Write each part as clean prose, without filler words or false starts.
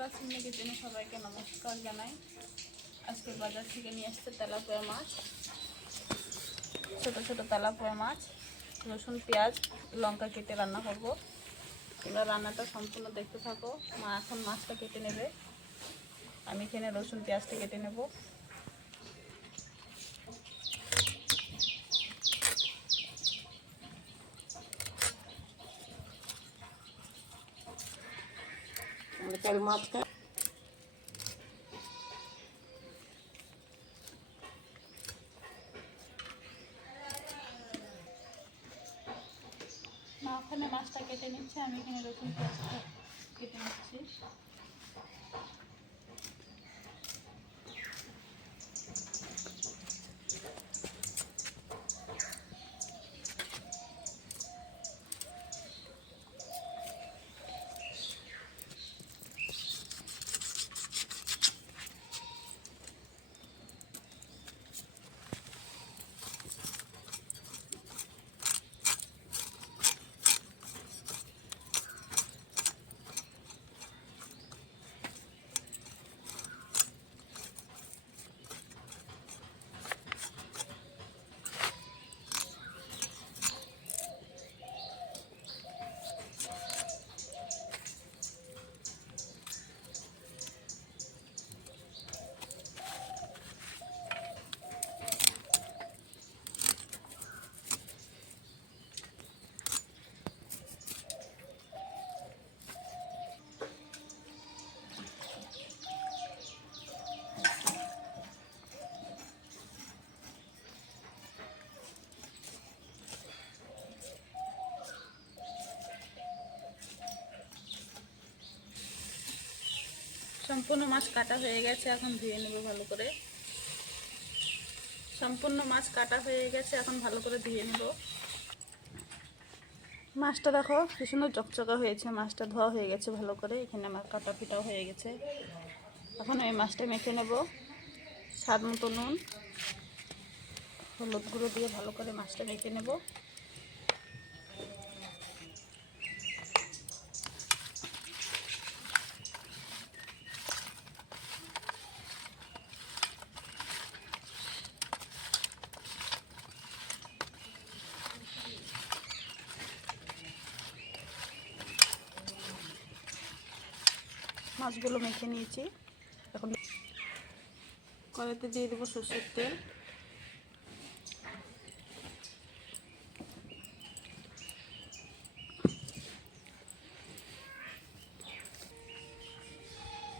বন্ধুরা, সিমনি কিচেনে সবাইকে নমস্কার জানাই। আজকে বাজার থেকে নিয়ে আসছে তেলাপিয়া মাছ, ছোট ছোট তেলাপিয়া মাছ। রসুন পেঁয়াজ লঙ্কা কেটে রান্না করব। তোমরা রান্নাটা সম্পূর্ণ দেখতে থাকো। মা এখন মাছটা কেটে নেবে, আমি এখানে রসুন পেঁয়াজটা কেটে নেব। তেল মাছটা মা ওখানে মাছটা কেটে নিচ্ছে, আমি এখানে রসুন পেঁয়াজটা কেটে নিচ্ছি। সম্পূর্ণ মাছ কাটা হয়ে গেছে, এখন ধুয়ে নেব ভালো করে। সম্পূর্ণ মাছ কাটা হয়ে গেছে, এখন ভালো করে ধুয়ে নেব। মাছটা দেখো কি সুন্দর চকচকা হয়েছে, মাছটা ধোয়া হয়ে গেছে ভালো করে। এখানে আমার কাটা পিটাও হয়ে গেছে। এখন আমি মাছটা মেখে নেব। স্বাদ মতো নুন হলুদ গুঁড়ো দিয়ে ভালো করে মাছটা মেখে নেব। মাছগুলো মেখে নিয়েছি, এখন কড়াইতে দিয়ে দেবো সরষের তেল।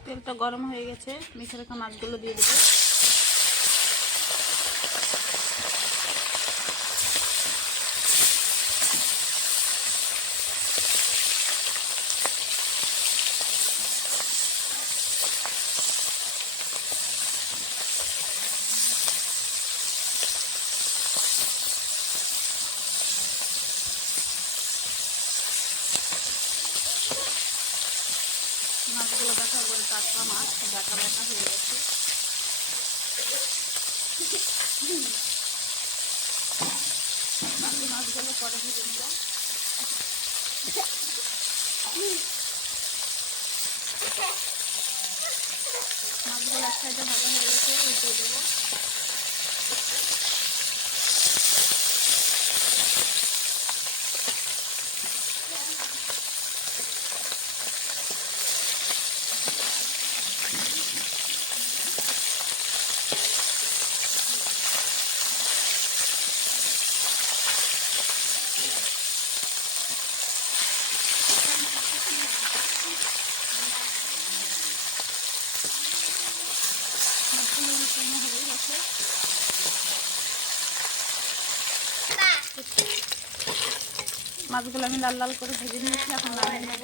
তেলটা গরম হয়ে গেছে, মেখে রাখা মাছগুলো দিয়ে দেবো। মাছগুলো দেখা করে টাটকা মাছ, দেখা দেখা হয়ে গেছে। বাকি মাছগুলো পরে ভেজে নেব। মাছগুলো এক সাইডে ভাজা হয়ে গেছে, উল্টে দেবো। মাছগুলো আমি লাল লাল করে ভেজে নিয়েছি, এখন নামিয়ে নেব।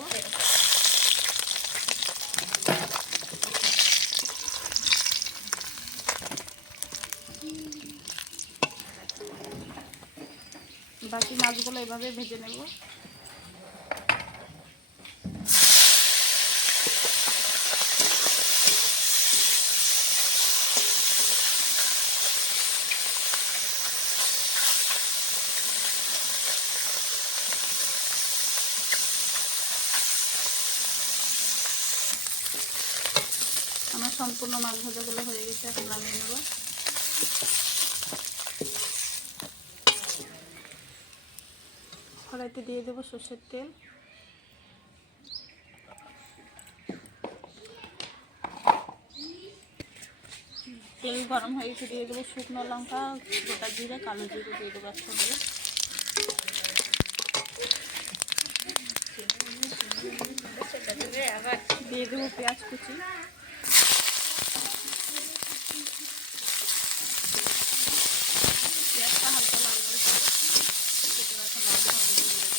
বাকি মাছগুলো এভাবে ভেজে নেব। আমার সম্পূর্ণ মাছ ভাজাগুলো হয়ে গেছে, এখন নামিয়ে নেব। কড়াইতে দিয়ে দেবো সর্ষের তেল। তেল গরম হয়ে গেছে, দিয়ে দেবো শুকনো লঙ্কা, গোটা জিরে, কালো জিরে দিয়ে দেবো একসঙ্গে। দিয়ে দেবো পেঁয়াজ কুচি। পেঁয়াজটা হালকা লাল করে কেটে রাখা লঙ্কা দিয়ে দেবো।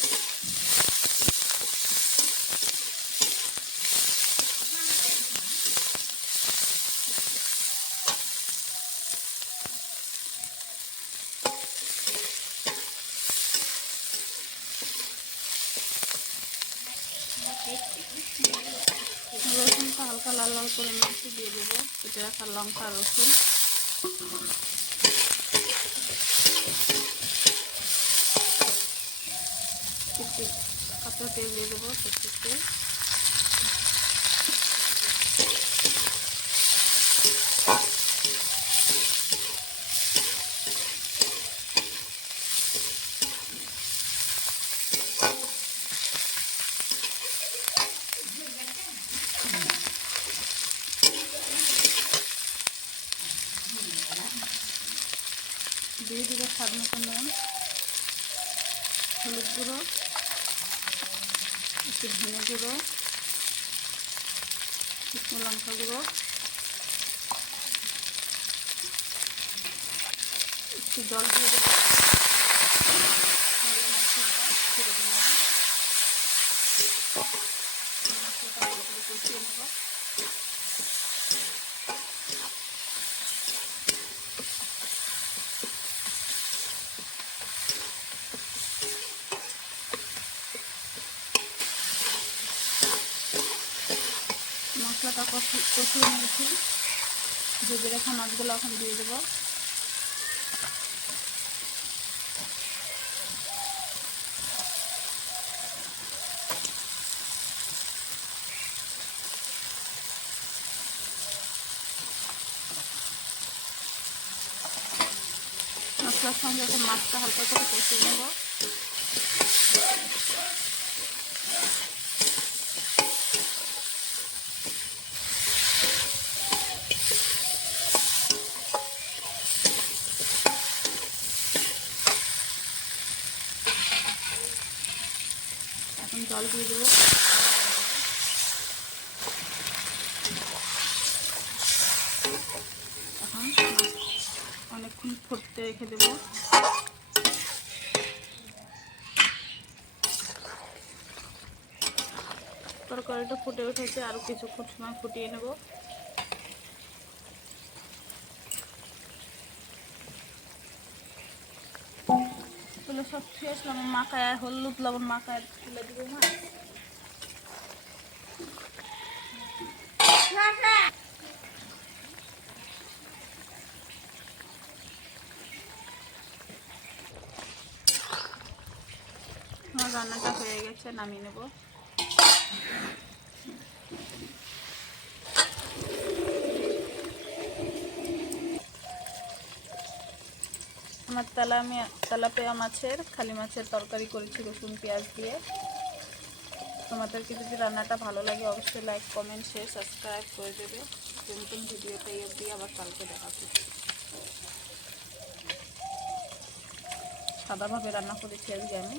রসুনটা হালকা লাল লাল করে নিয়েছি, দিয়ে দেবো কেটে রাখা লঙ্কা, রসুন। কাঁচা তেল দিয়ে দেবো, সরষের তেল। দিয়ে দেবো স্বাদ মতো নুন, হলুদ গুঁড়ো, একটু ধনে গুঁড়ো, শুকনো লঙ্কা গুঁড়ো, একটু জল দিয়ে দেবো। মশলাটা ছেড়ে দেবো, মশলাটা ভালো করে কষিয়ে নেব। মশলাটা কষিয়ে নিয়েছি, ভেজে রাখা মাছগুলো এখন দিয়ে দেবো। মশলার সঙ্গে এখন মাছটা হালকা করে কষিয়ে নেব। এখন জল দিয়ে দেবো। এখন অনেকক্ষণ ফুটতে রেখে দেবো। তরকারিটা ফুটে উঠেছে, আরও কিছুক্ষণ সময় ফুটিয়ে নেব। তুলে সব শেষ, লবণ মাখায়, হলুদ লবণ মাখায় তুলে দিব। আমার রান্নাটা হয়ে গেছে, নামিয়ে নেব। আমার তেলাপিয়া মাছের, খালি মাছের তরকারি করেছি রসুন পেঁয়াজ দিয়ে। তোমাদেরকে যদি রান্নাটা ভালো লাগে অবশ্যই লাইক, কমেন্ট, শেয়ার, সাবস্ক্রাইব করে দেবে। নতুন ভিডিওটা এই অবধি, আবার কালকে দেখা করছি। সাদাভাবে রান্না করেছি আজকে আমি।